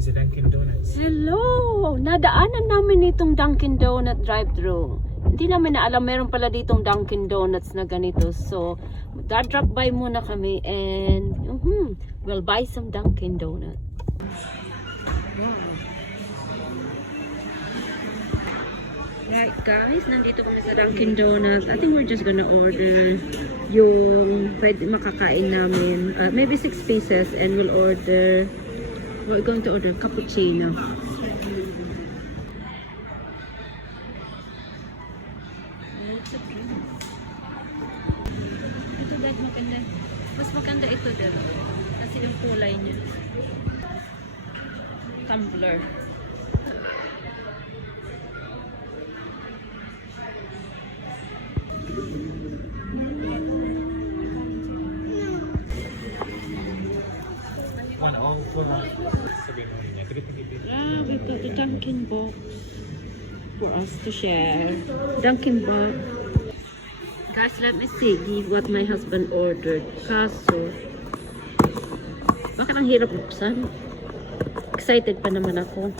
is the Dunkin' Donuts. Hello! Nadaanan namin itong Dunkin' Donut drive-thru. Hindi namin na alam meron pala ditong Dunkin' Donuts na ganito. So, drop by muna kami and we'll buy some Dunkin' Donut. Wow. Right guys, nandito kami sa Dunkin' Donuts. I think we're just gonna order yung pwede makakain namin. Maybe 6 pieces and we're going to order cappuccino. Ito guys, maganda. Mas maganda ito din. Kasi yung kulay niya. Tumbler. One all for sabihin mo niya. We've got the Dunkin' box for us to share. Dunkin' box. Guys, let me see what my husband ordered. Kaso, bakit ang hirap buksan? Excited pa naman ako.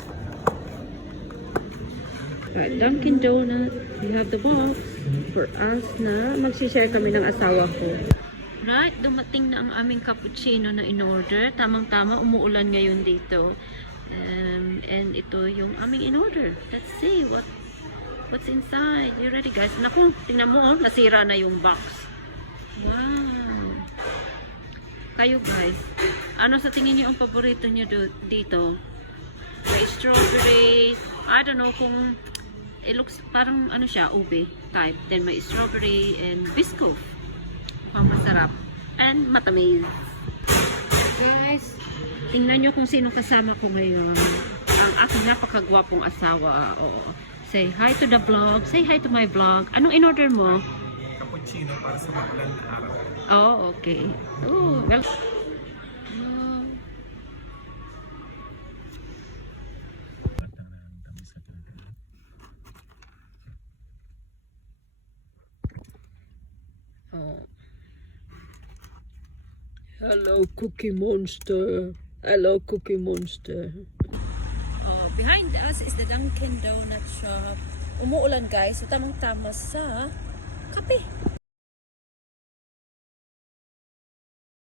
Right, Dunkin' Donut. We have the box for us na magsishare kami ng asawa ko. Right, dumating na ang aming cappuccino na in-order. Tamang-tama, umuulan ngayon dito. And ito yung aming in-order. Let's see what's inside. You ready guys? Naku, tingnan mo, nasira na yung box. Wow. Kayo guys, ano sa tingin niyo ang paborito niyo dito? May strawberry, I don't know kung it looks parang ano siya, ube type. Then may strawberry and biscuit. Mukhang masarap. And matamis. Guys, tingnan nyo kung sino kasama ko ngayon. Ang aking napakagwapong asawa. Oo. Say hi to the vlog. Say hi to my vlog. Anong in-order mo? Cappuccino para sa makulan na araw. Oh, okay. Oh, well. Oh. Hello, Cookie Monster. Hello, Cookie Monster. Oh, behind us is the Dunkin' Donut shop. Umuulan guys, so tamang-tama sa kape.